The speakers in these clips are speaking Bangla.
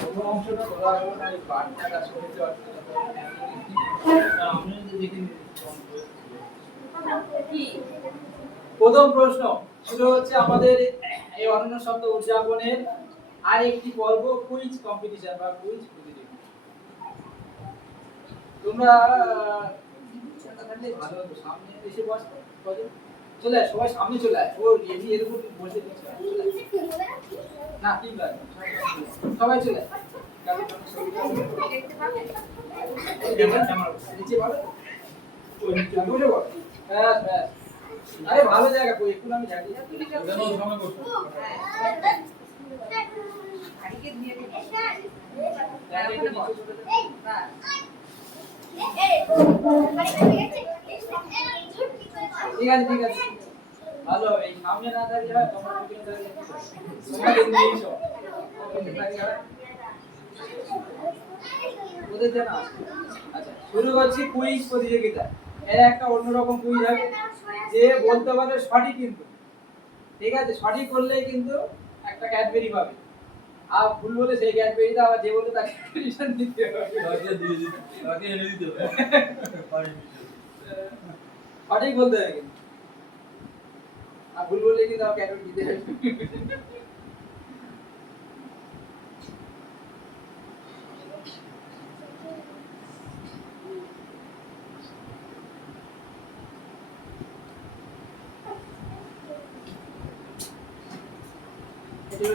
প্রথম অংশটা বলা হলো না এই বারটা কাজ করতে আমি দেখি কি প্রথম প্রশ্ন শুরু হচ্ছে আমাদের এই অনন্য শব্দ উদযাপনের আরেকটি পর্ব কুইজ কম্পিটিশন বা কুইজ প্রতিযোগিতা। তোমরা ভালো হতো সামনে এসে বসতে চলে আয়, সবাই সামনে চলে আয়। ওর এর উপর বসে দিচ্ছে না টিম লাগবে সবাই চলে আয়। দেখতে পাবে নিচে বলো ওই নিচে বসে বল ব্যাস ব্যাস আরে ভালো জায়গা কই একটু আমি ঝাঁকি কেন সময় বসো গাড়িকে দিয়ে দে ঠিক আছে ঠিক আছে ভালো হবে এই সামনে না থাকলে হয় তোমরা পিছনে থাকলে তোমরা দিন দিয়েছো ওদের জানা আচ্ছা শুরু করছি কুইজ প্রতিযোগিতা। এর একটা অন্যরকম কুইজ হবে যে বলতে পারে সঠিক কিন্তু ঠিক আছে সঠিক করলেই কিন্তু একটা ক্যাডবেরি পাবে আর ভুল বলে সেই ক্যাডবেরিটা আবার যে বলে তাকে রিটার্ন দিতে হবে তাকে দিয়ে দিতে তাকে এনে দিতে হবে সঠিক বলতে হবে কিন্তু আর ভুল বললে কিন্তু আবার ক্যাডবেরি দিতে হবে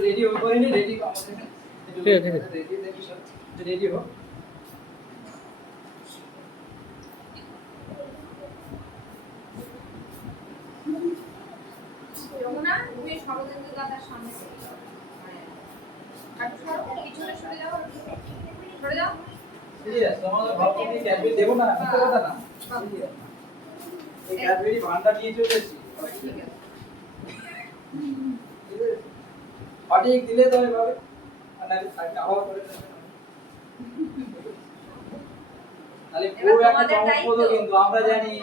रेडी हो कोई नहीं रेडी काम होते हैं ठीक है रेडी रेडी सब रेडी हो যমুনা তুমি সরোজেন্দ্র দাদার সামনে চলে যাও আর সরো পিছনে সরে যাও সরে যাও সিরিয়াস তোমাদের ভাবতে ক্যাডবেরি দেবো না মিথ্যা কথা না এই ক্যাডবেরি ভান্ডার নিয়ে চলে এসেছি ঠিক আছে সঠিক দিলে তো এভাবে আর নাকি সাইডে আবার করে দেবে তাহলে পুরো একটা চমকপ্রদ কিন্তু আমরা জানি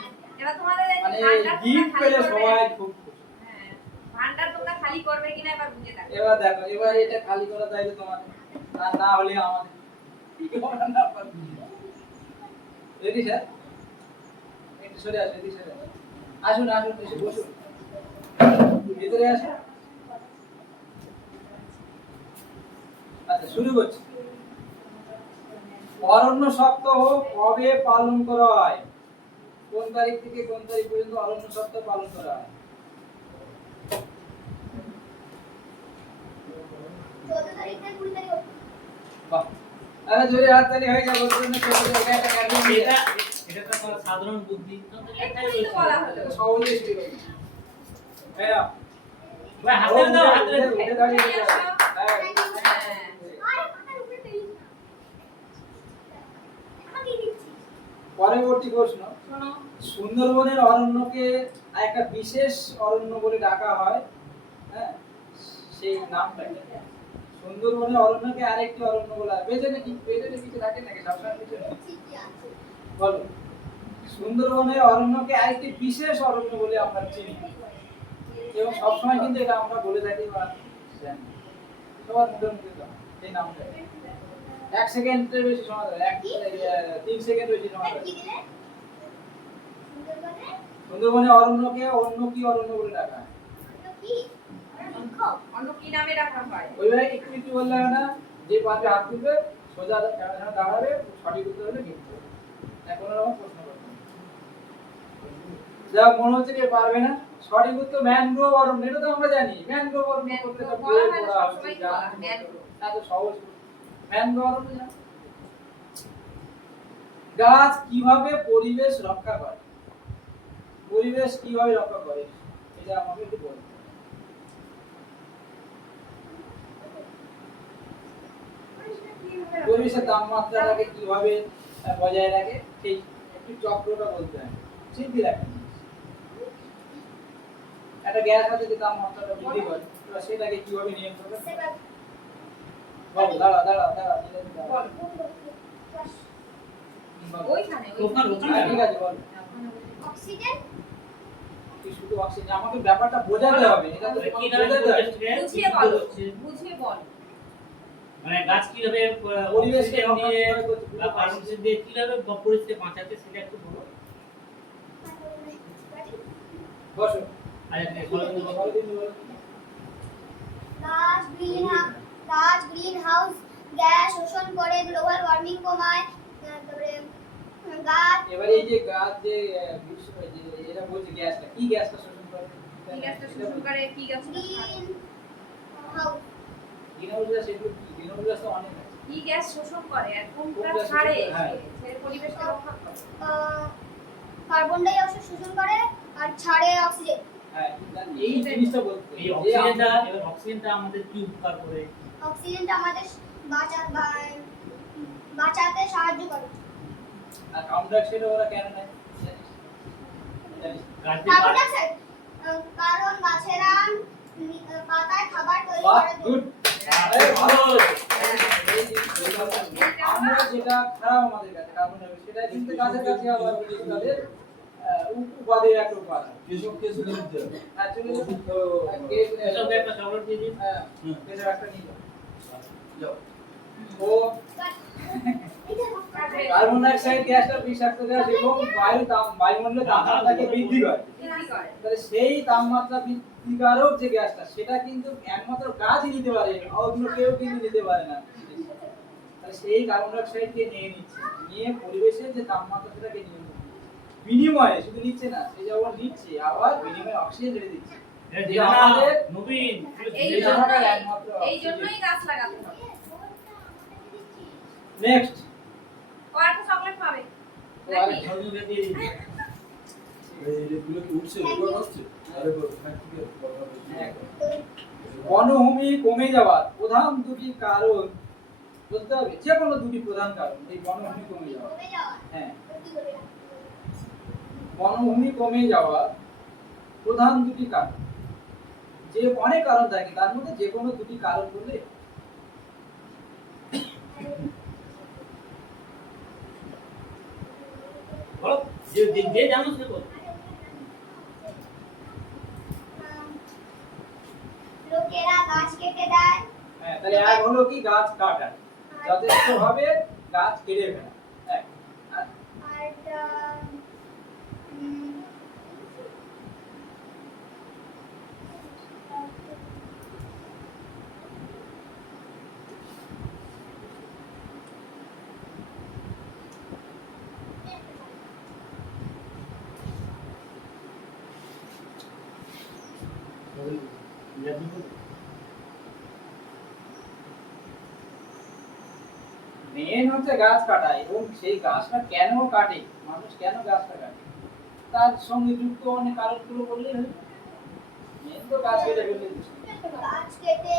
এবার তোমাদের মানে গিফট পেলে সবাই খুব খুশি হ্যাঁ ভান্ডার তোমরা খালি করবে কিনা এবার বুঝে দেখো এবার দেখো এবার এটা খালি করা চাইলে তোমাদের আর না হলে আমাদের রেডি স্যার একটু সরে আসুন রেডি স্যার আসুন আসুন এসে বসুন ভিতরে আসুন আচ্ছা শুরু করছি অরণ্য সপ্তাহ কবে পালন করা হয় কোন তারিখ থেকে কোন তারিখ পর্যন্ত অরণ্য সপ্তাহ পালন করা হয় বাহ আরে জোরে হাত তালি হয়ে গেল বলতে না ছোট জায়গা একটা কাটবে এটা তো আমার সাধারণ বুদ্ধি একটু বলা হলো সহজে শুরু করি হ্যাঁ ভাই হাতে দাও হাতে উঠে দাঁড়িয়ে যাও হ্যাঁ পরবর্তী প্রশ্ন শোনো সুন্দরবনের অরণ্যকে একটা বিশেষ অরণ্য বলে ডাকা হয় হ্যাঁ সেই নামটা কি সুন্দরবনের অরণ্যকে আরেকটি অরণ্য বলা হয় পেছনে কিছু থাকে নাকি সবসময় পিছনে বলো সুন্দরবনের অরণ্যকে আরেকটি বিশেষ অরণ্য বলে আমরা চিনি এবং সবসময় কিন্তু এটা আমরা বলে থাকি বা জানি সবার মুখে মুখে তো এই নামটা 1 সেকেন্ডের বেশি সময় ধরে 3 সেকেন্ড বেশি সময় ধরে সুন্দরবনে অরণ্যকে অন্য কি অরণ্য বলে ডাকা হয় অন্য কি নামে রাখা হয় ওই ভাই একটু একটু বললে না যে পারবে হাত তুলবে সোজা ক্যামেরা দাঁড়াবে সঠিক উত্তর হলে গিফট দেবে এখন রকম প্রশ্ন করবে যা মনে হচ্ছে যে পারবে না সঠিক উত্তর ম্যানগ্রোভ অরণ্য এটা তো আমরা জানি ম্যানগ্রোভ অরণ্য করতে সব বলে পড়া হচ্ছে এত সহজ ম্যানগ্রোভ অরণ্য জানো গাছ কিভাবে পরিবেশ রক্ষা করে পরিবেশ কিভাবে রক্ষা করে এটা আমাকে একটু বলুন পরিবেশের তাপমাত্রাটাকে কিভাবে বজায় রাখে সেই একটু চক্রটা বলতে হয় সিম্পল একটা গ্যাস আছে যে তাপমাত্রাটা বৃদ্ধি করে এবার সেটাকে কিভাবে নিয়ন্ত্রণ করবে বল দাঁড়া দাঁড়া দাঁড়া ওইখানে ঠিক আছে বল অক্সিজেন কি শুধু অক্সিজেন আমাকে ব্যাপারটা বোঝাতে হবে এটা তো কি বোঝাতে হবে বুঝিয়ে বলো বুঝিয়ে বলো মানে গাছ কিভাবে পরিবেশকে অক্সিজেন দিয়ে রক্ষা করতে বা কার্বন ডাই অক্সাইড দিয়ে কিভাবে পরিবেশকে বাঁচাতে সেটা একটু বলো। বসো। আচ্ছা সরবিন্দু বলো। সরবিন্দু বলো। গাছ গ্রিন হাউস গ্যাস শোষণ করে গ্লোবাল ওয়ার্মিং কমায়। তারপরে গাছ এবারে এই যে গাছ যে যে এটা বলছে গ্যাসটা কি গ্যাসটা শোষণ করে? কি গাছটা শোষণ করে, কি গাছটা গ্রিন হাউস গ্রিনহাউস গ্যাস এগুলো কি? গ্রিনহাউস গ্যাস তো অনেক আছে। কি গ্যাস শোষণ করে আর কোনটা কোন গ্যাস ছাড়ে শোষণ করে? হ্যাঁ। সে পরিবেশকে রক্ষা করে। কার্বন ডাই অক্সাইড শোষণ করে আর ছাড়ে অক্সিজেন। হ্যাঁ এই জিনিসটা বলতে এই অক্সিজেনটা এবার অক্সিজেনটা আমাদের কি উপকার করে? অক্সিজেনটা আমাদের বাঁচাতে সাহায্য করে। আর কার্বন ডাই অক্সাইড ওরা কেন নেয় জানিস? গাছ কার্বন ডাই দিয়ে অক্সাইড কারণ গাছেরা পাতায় খাবার তৈরি বাহ করে। গুড। আরে ভালো। আমরা যেটা খারাপ আমাদের কাছে কার্বন ডাই অক্সাইড সেটা কিন্তু গাছের কাছে আবার তাদের উপাদেয় একটা উপাদান। কৃষককে শুনে দিতে হবে। হ্যাঁ চলে যাও। কৃষককে একটা চকলেট দিয়ে দিন। হ্যাঁ কেটে একটা নিয়ে যাও। যাও। ও কার্বন ডাই অক্সাইড গ্যাসটা বিষাক্ত গ্যাস এবং বায়ুমণ্ডলের তাপমাত্রাকে বৃদ্ধি করে। বৃদ্ধি করে। তাহলে সেই তাপমাত্রা বৃদ্ধিকারক যে গ্যাসটা সেটা কিন্তু একমাত্র গাছই নিতে পারে, অন্য কেউ কিন্তু নিতে পারে না। তাহলে সেই কার্বন ডাই অক্সাইডকে নিয়ে নিচ্ছে, নিয়ে পরিবেশের যে তাপমাত্রা সেটাকে নিয়ে নিচ্ছে। বিনিময়ে শুধু নিচ্ছে না, সে যখন নিচ্ছে আবার বিনিময়ে অক্সিজেন ছেড়ে দিচ্ছে। এটা যেটা দিও না আমাদের নবীন এই বেঁচে জন্যই- থাকার একমাত্র এই অক্সিজেন। জন্যই গাছ লাগাতে হবে। নেক্সট ও একটা চকলেট পাবে নাকি? সরবিন্দু দিয়ে দিন। এই এগুলো কি উঠছে রেকর্ড হচ্ছে? আরে বল হ্যাঁ ঠিক আছে কথা বলছি। বনভূমি কমে যাওয়ার প্রধান দুটি কারণ বলতে হবে, যে কোনো দুটি প্রধান কারণ এই বনভূমি কমে যাওয়া। কমে যাওয়া হ্যাঁ কি করে? বনভূমি কমে যাওয়ার প্রধান দুটি কারণ, যে অনেক কারণ থাকে তার মধ্যে যে কোনো দুটি কারণ বললে বলো যে যে যে জানো সে বলো। লোকেরা গাছ কেটে দেয়। হ্যাঁ তাহলে এক হলো কি গাছ কাটা, যথেষ্ট ভাবে গাছ কেটে ফেলা এক। আর আর উম, মেন হচ্ছে গাছ কাটা, এবং সেই গাছটা কেন কাটে, মানুষ কেন গাছটা কাটে তার সঙ্গে যুক্ত অনেক কারণগুলো বললেই হবে। মেন তো গাছ কেটে ফেলে দিচ্ছে। গাছ কেটে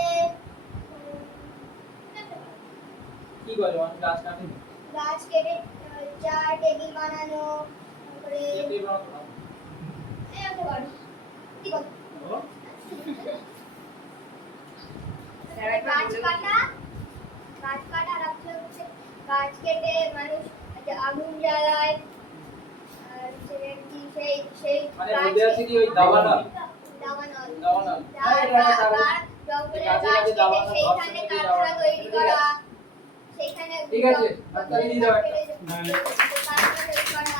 কি করে মানুষ গাছ কাটে? গাছ কেটে চেয়ার টেবিল বানানো, তারপরে এমনি বানাতো না। এরকম আর কি বল? বলো। স্যার একটা গাছ বলে কাটা আর একটা হচ্ছে গাছ কেটে মানুষ যে আগুন জ্বালায়। আর কি সেই সেই মানে গাছ বুঝে আছে কি ওই দাবানল দাবানল দাবানল হ্যাঁ এটা একটা কারণ। জঙ্গলের গাছে গাছ গাছে কেটে দাবানল, সেইখানে ঘর কারখানা থেকে তৈরি দাবানল। করা, সেইখানে ঠিক আছে, হাততালি দিয়ে দাও একটা। কারখানা তৈরি করা।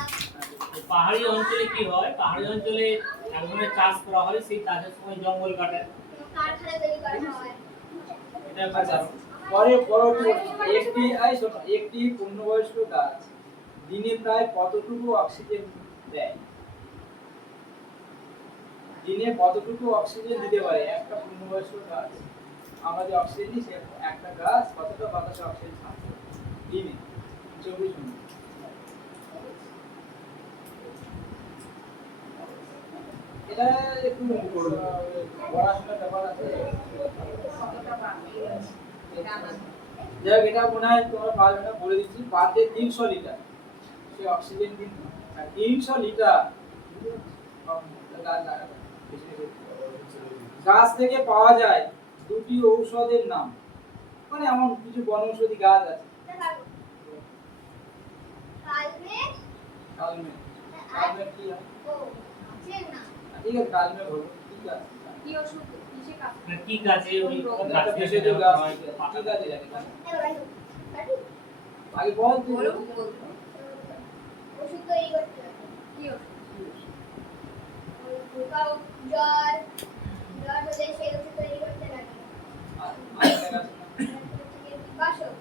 পাহাড়ি অঞ্চলে কি হয়, পাহাড়ি অঞ্চলে এক ধরনের চাষ করা হয়, সেই চাষের সময় জঙ্গল কাটে। কারখানা তৈরি করা হয়। এটা একটা আচ্ছা কারণ। পরবর্তী একটি পূর্ণবয়স্ক গাছ দিনে প্রায় কতটুকু অক্সিজেন দেয়? দিনে কতটুকু অক্সিজেন দিতে পারে একটা পূর্ণবয়স্ক গাছ? আমরা যে অক্সিজেন নিই সে একটা গাছ কতটা বাতাসে অক্সিজেন ছাড়ছে দিনে 24 ঘন্টা? এটা একটু পড়াশোনার ব্যাপার আছে। কতটা পাবে এটা আমার যাই হোক, এটা মনে হয় তোমরা পারবে না, বলে দিচ্ছি। পার ডে 300 লিটার সে অক্সিজেন কিন্তু, আর 300 লিটার গাছ থেকে পাওয়া যায় দুটি ঔষধের নাম, মানে এমন কিছু বনৌষধি গাছ আছে। কালমেঘ কালমেঘ, কালমেঘ কি হয়? ও চেন না। ঠিক আছে কালমেঘ হলো, ঠিক আছে। কি ওষুধ কি কিসে কাজ করে? মানে কি কাজে ওই গাছ একটা থেকে ভেষজ নেওয়া গাছ হয়, কি পাতা কাজে লাগে না? কাটি আগে বল তুই বলো, বলছিস। বলতো। ওষুধ তৈরি করতে হবে কি ওষুধ? ওই পোকা জ্বর জ্বর হলে সেই ওষুধ তৈরি করতে লাগে আরেকটা গাছের নাম? বাসক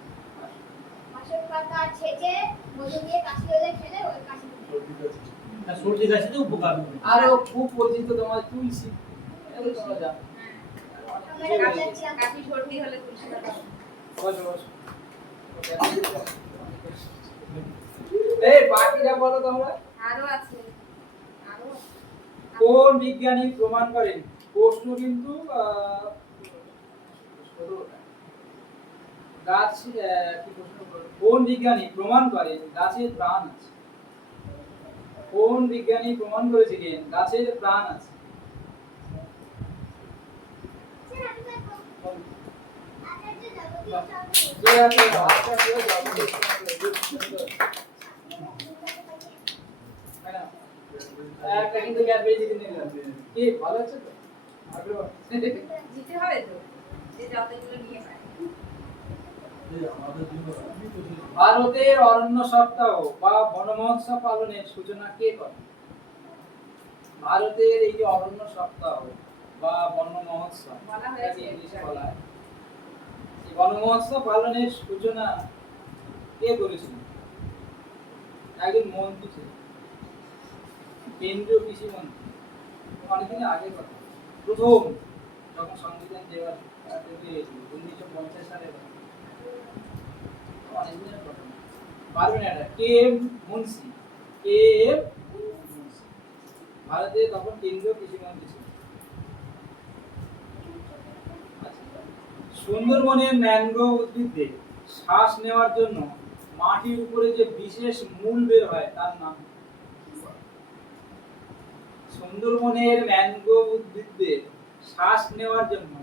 বাসক পাতা ছেঁচে মধু দিয়ে কাশি হলে খেলে ওই কাশি সর্দি কাশি। তা সর্দি কাশিতে উপকার করে। আরো খুব পরিচিত তোমার তুলসী, এটা তো তোমরা জানো। হ্যাঁ। কাশি সর্দি হলে তুলসী পাতা। বসো বসো। এই বাকিটা বলো তোমরা। আরো আছে। আরো আছে। কোন বিজ্ঞানী প্রমাণ করেন, প্রশ্ন কিন্তু গাছ কি প্রশ্ন করো? কোন বিজ্ঞানী প্রমাণ করেন গাছের প্রাণ আছে? কোন বিজ্ঞানী প্রমাণ করেছিলেন গাছের প্রাণ আছে? কে আছে? আচ্ছা, কেউ যাবে। খুব সুন্দর। তাই না? একটা কিন্তু ক্যাডবেরি জিতে নিলাম। কি ভালো আছে তো? আগ্রহ? জিতে হবে তো। যে যতগুলো নিয়ে পায়। এই আমাদের জন্য আমি তো সেই ভারতের অরণ্য সপ্তাহ বা বন মহোৎসব পালনের সূচনা কে করে? ভারতের এই যে অরণ্য সপ্তাহ বা বন মহোৎসব, বলা হয়েছে এটাকে ইংলিশে বলা হয়। এই বন মহোৎসব পালনের সূচনা কে করেছিল? একজন মন্ত্রী ছিলেন, কেন্দ্রীয় কৃষি মন্ত্রী। অনেকদিন আগের কথা, প্রথম যখন সংবিধান দেওয়ার তৈরি হয়েছিল 1950 সালের কথা। অনেকদিনের কথা, পারবেন এটা। K M Munshi, K M Munshi ভারতের তখন কেন্দ্রীয় কৃষি মন্ত্রী ছিলেন। আচ্ছা, সুন্দরবনের ম্যানগ্রোভ উদ্ভিদদের শ্বাস নেওয়ার জন্য মাটির উপরে যে বিশেষ মূল বের হয় তার নাম কি? সুন্দরবনের ম্যানগ্রোভ উদ্ভিদদের শ্বাস নেওয়ার জন্য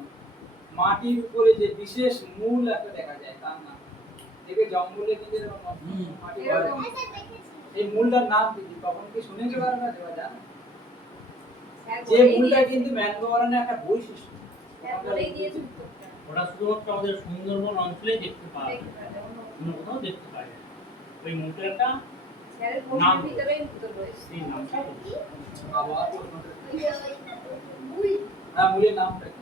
মাটির উপরে যে বিশেষ মূল একটা দেখা যায় তার নাম কি? দেখবে জঙ্গলে কিন্তু এরকম মাটি হয়। এরকম। এই মূলটার নাম কি? কখন কি শুনেছো কারোর দেওয়া জানো? স্যার যে বলেই মূলটা দিয়েছে। কিন্তু ম্যানগ্রোভ অরণ্যের একটা বৈশিষ্ট্য। স্যার বলেই দিয়েছে উত্তরটা। ওটা শুধুমাত্র আমাদের সুন্দরবন অঞ্চলে দেখতে পাওয়া যায়, দেখতে পাবে, অন্য অন্য কোথাও দেখতে পাওয়া যায় না। ওই মুখটা স্যারের নাম প্রশ্নের ভিতরেই উত্তর রয়েছে। সেই নামটা বলছি। আবার প্রশ্নটা। ওই হ্যাঁ, মূলের নামটা কি?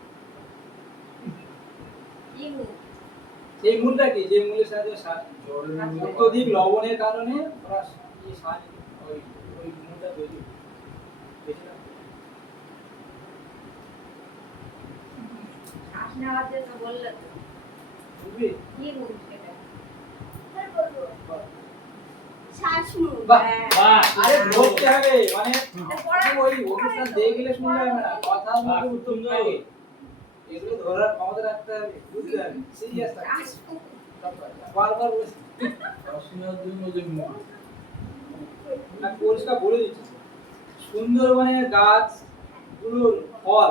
কি মুখ? সেই মূলটা কি? যে মূলের সাথে শ্বাস জ্বরের মধ্যে অত্যধিক লবণের কারণে ওরা এই শ্বাস ওই ওই মূলটা তৈরি হয়। বেশিরভাগ। শ্বাস নেওয়ার জন্য বললে তো। বুঝলি? কি মুখ সেটা? কি বলবো বাহ। শ্বাসমূল বাহ। হ্যাঁ। বাহ, আরে বলতে হবে মানে পড়া- ওই অনুষ্ঠান দেখলে শুনলে হবে না, কথার বাহ, মধ্যে খুব উত্তর সুন্দর। থাকে। এগুলো ধরার ক্ষমতা রাখতে হবে, বুঝতে হবে, সিরিয়াস থাকতে হবে। শ্বাসমূল। বারবার বলছি শ্বাস নেওয়ার জন্য যে মুখ না, পরিষ্কার বলে দিচ্ছি। সুন্দরবনের গাছগুলোর ফল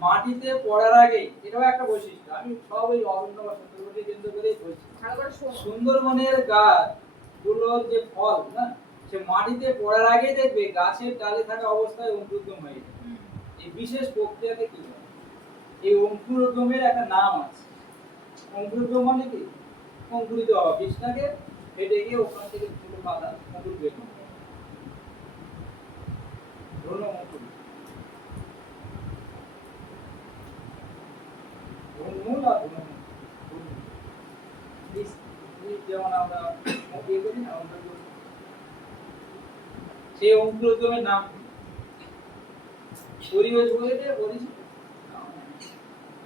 মাটিতে পড়ার আগে, এটাও একটা বৈশিষ্ট্য। আমি সব এই অরণ্য বা সুন্দরবনকে কেন্দ্র করেই বলছি। ভালো করে শোনো। সুন্দরবনের গাছগুলোর যে ফল না, সে মাটিতে পড়ার আগে দেখবে গাছের ডালে থাকা অবস্থায় অঙ্কুরোদ্গম হয়ে যায়। হুম। এই বিশেষ প্রক্রিয়াকে কি বলে? এই অঙ্কুরোদ্গমের একটা নাম আছে। অঙ্কুরোদ্গম মানে কি? অঙ্কুরিত হওয়া, বীজটাকে ফেটে গিয়ে ওখান থেকে ছোট পাতা অঙ্কুর বের হয়। ভ্রূণ অঙ্কুর। ভ্রূণমূল আর ভ্রূণমূল। বীজ যেমন আমরা ইয়ে করি না, অঙ্কুর। সেই অঙ্কুরোদ্গমের নাম কি? পরিবেশ বইতে বলেছি।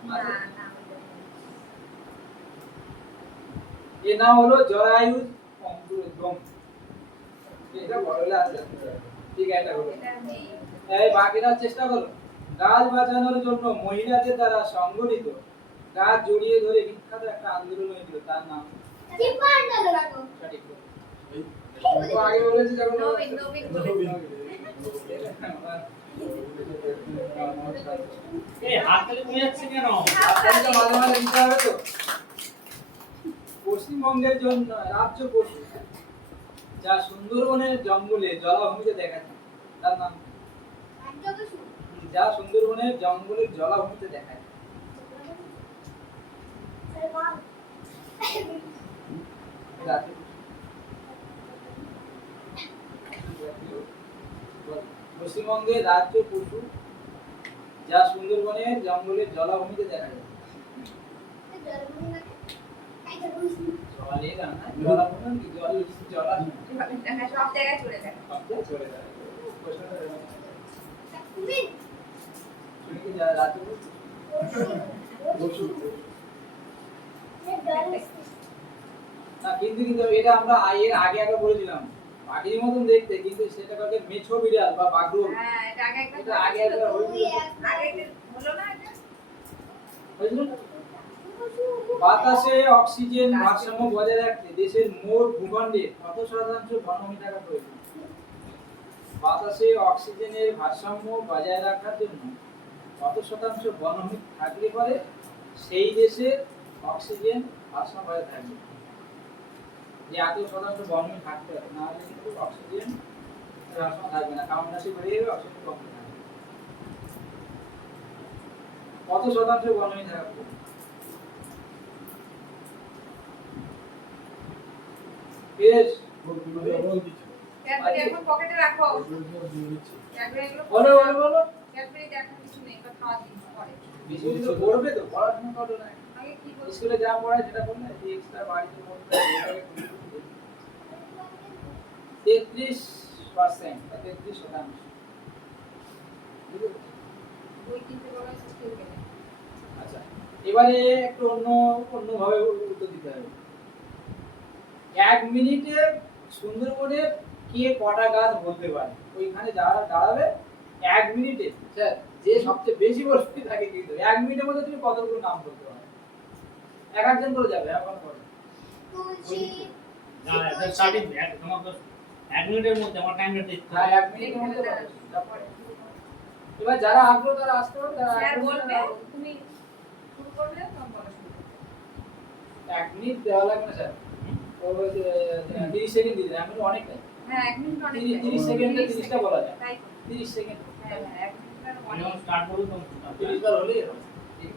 না, না, এর নাম হলো জরায়ুজ অঙ্কুরোদ্গম। এটা বড় হলে আসবে। ঠিক আছে, এটা হলো। এটা নেই। এই বাকিটা চেষ্টা করো। গাছ বাঁচানোর জন্য মহিলাদের দ্বারা সংগঠিত গাছ জড়িয়ে ধরে বিখ্যাত একটা আন্দোলন হয়েছিল, তার নাম কি পান্ডা লাগানো সঠিক বলো। এই তো আগে বলেছি যখন নবীন, নবীন বলেছে। এই হাত তালি কমে যাচ্ছে কেন? আপনাদের মাঝে মাঝে দিতে হবে তো। পশ্চিমবঙ্গের জন্য রাজ্য পশু যা সুন্দরবনের জঙ্গলে জলাভূমিতে দেখা যায় তার নাম কি? একদম শুন যা সুন্দরবনের জঙ্গলের জলাভূমিতে দেখা যায় রাতে পশ্চিমবঙ্গের রাজ্য পশু যা সুন্দরবনের জঙ্গলের জলাভূমিতে দেখা যায়। জলে না, জলাভূমি কি জল আছে না? হ্যাঁ, সব জায়গায় চলে যায়। সবচেয়ে চলে যায়। প্রশ্নটা এরকম। তুমি কি রাজ্য পশু? না, কিন্তু এটা আমরা এর আগে একবার বলেছিলাম পাখির মতন দেখতে, কিন্তু সেটা কাকে মেছো বিড়াল বা বাগরুল। হ্যাঁ, এটা আগে একটা এটা আগে একবার হয়েছিল। আগে একটা হলো না এটা? হয়েছিল না? বাতাসে অক্সিজেন ভারসাম্য বজায় রাখতে দেশের মোট ভূখণ্ডে কত শতাংশ বনভূমি থাকা প্রয়োজন? বাতাসে অক্সিজেনের ভারসাম্য বজায় রাখার জন্য কত শতাংশ বনভূমি থাকলে পরে সেই দেশের অক্সিজেন ভারসাম্য বজায় থাকবে? যে এত শতাংশ বনভূমি থাকতে হবে, না হলে কিন্তু অক্সিজেন ভারসাম্য থাকবে না, কার্বন ডাই অক্সাইড বেড়ে যাবে, অক্সিজেন কমতে থাকবে। কত শতাংশ বনভূমি থাকা প্রয়োজন? বেশ, ক্যাডবেরি এখন পকেটে রাখো। ক্যাডবেরি এগুলো বলো বলো বলো। ক্যাডবেরি দেখার কিছু নেই, এটা খাওয়া জিনিস পরে। বেশি কিছু পড়বে তো, পড়াশোনা করো না। আগে কি বলছো? স্কুলে যা পড়ায় সেটা বললে, যে এক্সট্রা বাড়িতে পড়তে হয়, এটাকে 33% বা 33%। বুঝলে? বই কিনতে বলা হয়েছে কেউ কেনে। আচ্ছা, এবারে একটু অন্যভাবে উত্তর দিতে হবে। 1 মিনিটে সুন্দরবনে কে কটা গাছ বলতে পারে? ওইখানে যারা দাঁড়াবে 1 মিনিটে, স্যার যে সবচেয়ে বেশি বলতে থাকে, কিন্তু 1 মিনিটের মধ্যে তুমি কতগুলো নাম বলতে পারো? একজন করে যাবে, এখন করো। না এটা স্টার্টিং তোমার তো 1 মিনিটের মধ্যে আমার টাইমটা দেখতে হ্যাঁ, 1 মিনিটের মধ্যে করো। এবার যারা আগ্রহ তারা আসতে পারবে, যারা স্যার আগ্রহ বলবে, তারা- তুমি শুরু করবে, তখন বলা শুরু করবে। 1 মিনিট দেওয়া লাগবে না স্যার, ও 30 সেকেন্ড দিলে আমি অনেক নাই। হ্যাঁ, 1 মিনিট অনেক। 30 সেকেন্ডে 30টা বলা যায়। তাই 30 সেকেন্ড, হ্যাঁ, 1 মিনিট আর আমি অনেক। যখন স্টার্ট করব তখন 30 বার হলেই হবে। ঠিক।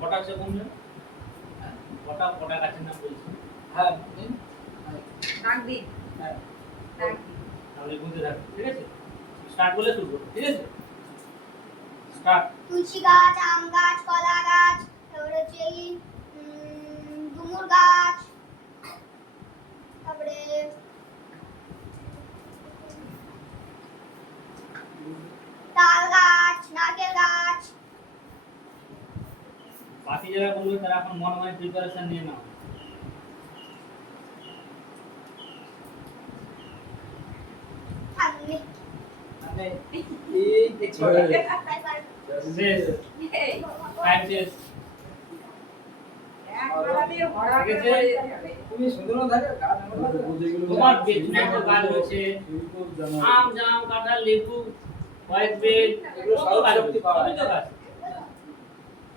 কটা আছে বললে কটা গাছের নাম বলছি হ্যাঁ, নিন। ডাক দিন, হ্যাঁ, ডাক দিন। তাহলে বুঝতে থাকবে, ঠিক আছে? স্টার্ট করলে শুরু করো, ঠিক আছে? স্টার্ট। তুলসী গাছ, আম গাছ, কলা গাছ, তারপরে হচ্ছে এই ডুমুর গাছ, তারপরে তাল গাছ, নারকেল গাছ। বাকি যারা বলবে তারা এখন মনে মনে প্রিপারেশন নিয়ে নাও। থাকবে মানে এই দেখছো না? শেষ, এই, টাইম শেষ। একবেলা দিয়ে ভরা ঠিক আছে? করে যাবে। তুমি সুন্দরবন থাকো, গাছ আমার কাছে। তোমার পেছনে একটা গাছ রয়েছে, আম, জাম, কাঁঠাল, লেবু, হোয়াইট বেল, এগুলো কত গাছ সবজি পাওয়া সবই তো যায়। গাছ।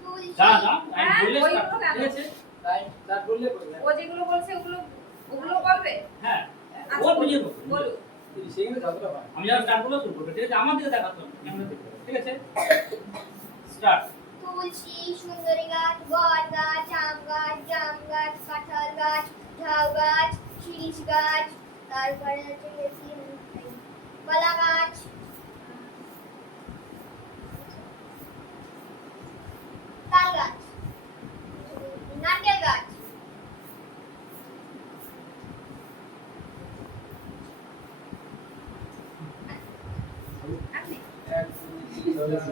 তুলসী যা যা আমি হ্যাঁ, বললে ওই start, তো না। ঠিক আছে? টাইম স্টার্ট করলে বলবে। ও যেগুলো বলছে ওগুলো বলবে। হ্যাঁ, আচ্ছা, ও নিজের মতো। বলুন। 30 সেকেন্ডে যতটা পারে। আমি যখন স্টার্ট করবো শুরু করবে, ঠিক আছে? আমার দিকে দেখাতে হবে, ক্যামেরা দিকে, ঠিক আছে? স্টার্ট। তুলসী, সুন্দরী গাছ, বট গাছ, আম গাছ, জাম গাছ, কাঁঠাল গাছ, ঝাউ গাছ, শিরিষ গাছ, তারপরে হচ্ছে কলা গাছ, তাল গাছ, নারকেল গাছ, আপনি 1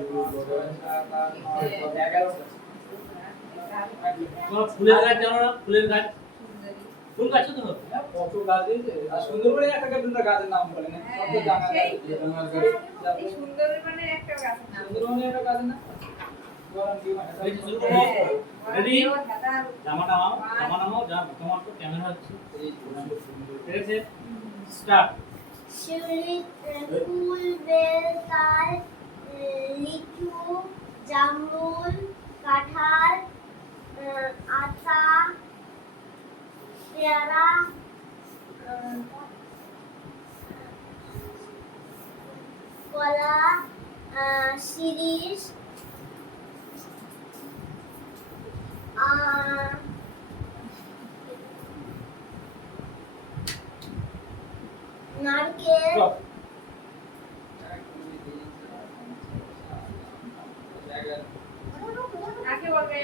2 3 4 5 6 7 8 9 10 11 তোমার ফুলের গাছ জানো না? ফুলের গাছ, সুন্দরী। ফুল গাছও তো হবে। হ্যাঁ, কত গাছ দিয়েছে। আর সুন্দরবনে একটা দুটো গাছের নাম বলেন, সব তো জানা সেই। আছে। এই সুন্দরী মানে একটা গাছের নাম। সুন্দরবনে একটা গাছের নাম বলেন কি মানে? এই যে শুরু করবো। হ্যাঁ, Ready? ওরা দাদা, জামা নামাও, যা তোমার তো ক্যামেরা হচ্ছে, এই ঠিক আছে? স্টার্ট। শিউলি, কুল, বেল, তাল, লিচু, জামরুল, কাঁঠাল, আতা, পেয়ারা, কলা, শিরিষ, নারকেল Stop. কাকে বলবে?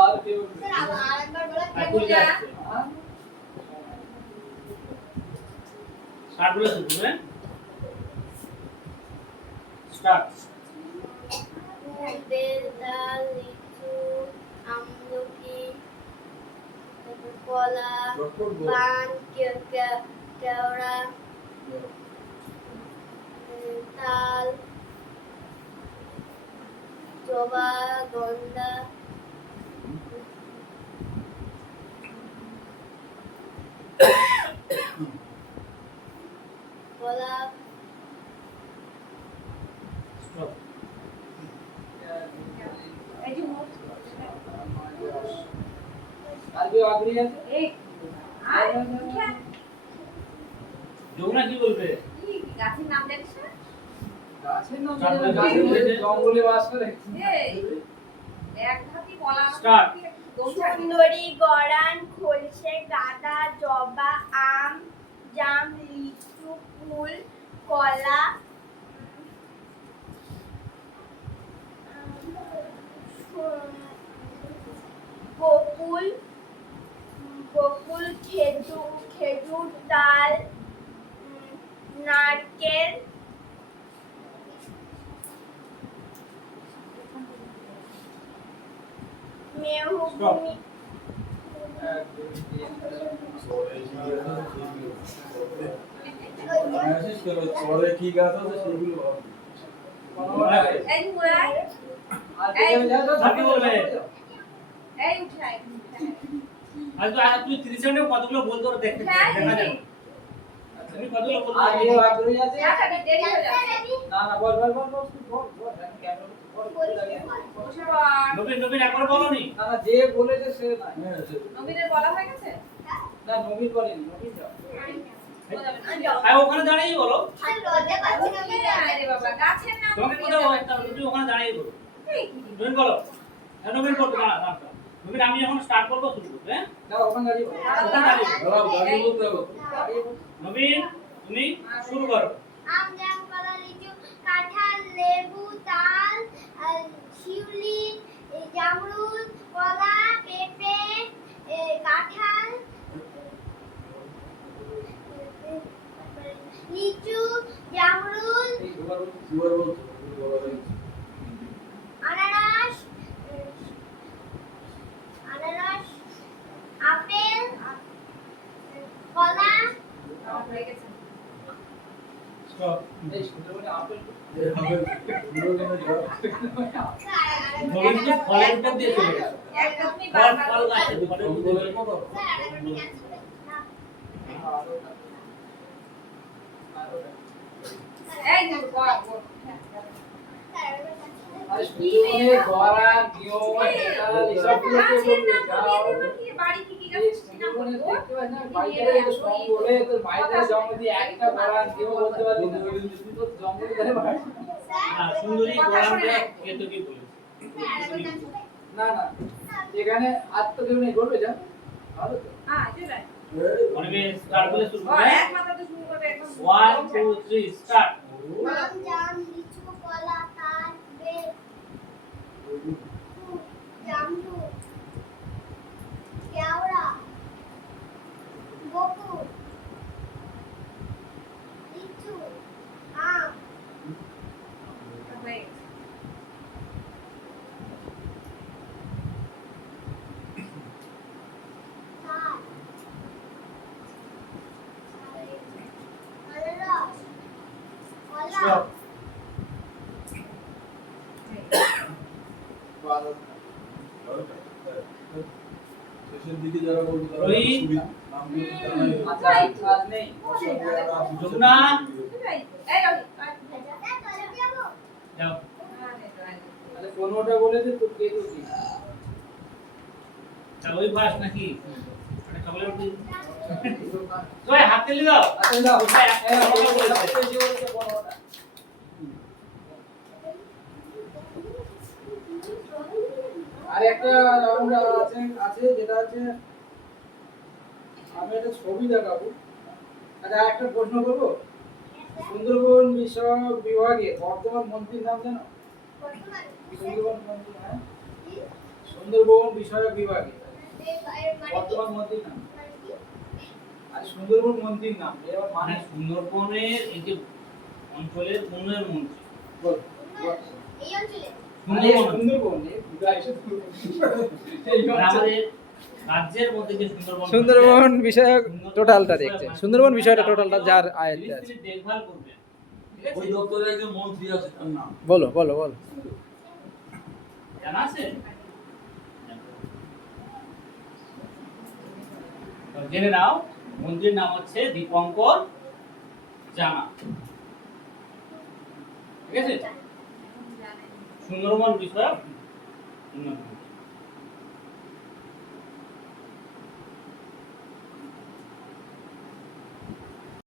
আর কেউ স্যার আরেকবার বলা আর কোন পূজা। যাচ্ছে স্টার্ট বলে শুরু করবে স্টার্ট বেল ডাল লিচু আমলকি তারপর কলা পান কেওড়া তাল জবা গন্ধা গোলাপ স্টপ এই যে মোট। আর কেউ আগ্রহী আছে? এই আর উঠে। যমুনা কি বলবে কি গাছের নাম জানিস না? গাছের নাম জঙ্গলে জানি না, গাছের মধ্যে বলেছে। জঙ্গলে বাস করে। এই এক ধাপি কলা Start. সুন্দরী গরান খলসে গাঁদা জবা আম জাম লিচু কুল কলা বকুল বকুল খেজুর তাল নারকেল মেহগনি এক, দুই, তিন, চরে কি গাছ আছে সেগুলো ভাব। পনেরোটা। এই যে মুরাই আর কেউ যাবে তো? আর কি বলবে? এই উঠে আয় আজ তুই 30 সেকেন্ডে কতগুলো বলতে পারো দেখতে দেখা যাবে তুমি কতগুলো বলতে আর কেউ পারো আগ্রহী আছে? তাড়াতাড়ি দেরি হয়ে যাচ্ছে না না বল বল বল বল তুই বল বল আমি ক্যামেরা বল বল লাগে বসে পড় নবীন নবীন একবার বলনি না না যে বলেছে সে না হ্যাঁ নবীনের বলা হয়ে গেছে না নবীন বলেনি নবীন যাও ও যাবে না আর ওখানে দাঁড়িয়ে বলো আর লজ্জা পাচ্ছি না নবীন আয় রে বাবা গাছের নাম তোমাকে কোথাও তুমি ওখানে দাঁড়িয়ে বলো নবীন বলো হ্যাঁ নবীন বলো না না নবীন আমি যখন স্টার্ট করবো শুরু করবে হ্যাঁ না ওখানে দাঁড়িয়ে বল ওখানে দাঁড়িয়ে বলো। দাঁড়াও দাঁড়িয়ে বলতে হবে দাঁড়িয়ে বল নবীন তুমি শুরু করো আম জাম কলা লিচু কাঁঠাল লেবু তাল শিউলি জামরুল কলা পেঁপে কাঁঠাল লিচু জামরুল এই দুবার বল দুবার বলছো বলা হয়েছে আনারস আনারস আপেল কলা হয়ে গেছে স্টপ এই সুন্দরবনে আপেল এই হবে পুরো দিনে যাও নবীন তো ফলের উপর দিয়ে চলে গেছে একটা তুমি ফল বারবার ফল গাছ আছে, ফলের উপর দিয়ে চলে গেছে। স্যার আরেকবার ক্যান্সেল না আরোটা আরোটা এই যে বল বল স্যার আরেকবার cancel আরে সুন্দরবনে গড়া নিয়ম এটা এসব গুলো কে বলবে যাও বাড়ি কি কি এই গাছ সুন্দরবনে দেখতে পাই না বাইরে জঙ্গলে তোর বাইরে জঙ্গলে একটা গড়া নিয়ম বলতে পারবি না তুই তো জঙ্গলে ধারে বাড়ি না সুন্দরী গোলামটা কে তো কি বলেছে না না এখানে আর তো কেউ নেই বলবে যা ভালো তো হ্যাঁ চলে অনেকে স্টার্ট বলে শুরু ও করবে এক মাথা তো শুরু করবে একদম 1 2 3 স্টার্ট আম জাম লিচু কলা তাল বেল জামরুল কেওড়া বকুল লিচু আম হয়ে গেছে তাল আনারস কলা স্টপ ভালো শেষের দিকে যারা বলবে তারা রোহিত। সুবিধা নাম দিয়ে জানাই দেবে। আচ্ছা আজ নেই সঙ্গে আমরা বুঝে যমুনা। এই এই রবি যাও তাহলে 15টা বলেছে তো কে তো কি তাহলে ওই ভাস নাকি মানে সকলে উঠি ওই হাত তেলে দাও আচ্ছা দাও কোথায়? হ্যাঁ সকলে বলেছে। বেশি বলেছে 15টা আর একটা রাউন্ড আছে আছে যেটা আছে আমি একটা ছবি দেখাবো। আচ্ছা একটা প্রশ্ন করবো, সুন্দরবন বিষয়ক বিভাগে বর্তমান মন্ত্রীর নাম জানো? বর্তমান সুন্দরবন মন্ত্রী, হ্যাঁ কি? সুন্দরবন বিষয়ক বিভাগে এর মানে কি? বর্তমান মন্ত্রীর নাম, মানে কি? আর সুন্দরবন মন্ত্রীর নাম এবার মানে মানে সুন্দরবনের এই যে অঞ্চলের উন্নয়ন মন্ত্রী বল এই অঞ্চলে মানে সুন্দরবন সুন্দরবন এই মানে আমাদের রাজ্যের মধ্যে যে সুন্দরবন সুন্দরবন বিষয়ক টোটালটা বিষয়ক দেখছে, মানে সুন্দরবন বিষয়টা সুন্দরবন টোটালটা যার আয়ত্তে আছে। তিনি দেখভাল করবেন, ঠিক আছে? ওই দপ্তরে একজন মন্ত্রী আছে, তার নাম বলো বলো বলো। জানা আছে? তো জেনে নাও, মন্ত্রীর নাম হচ্ছে দীপঙ্কর জানা, ঠিক আছে? সুন্দরবন বিষয়ক উন্নয়ন।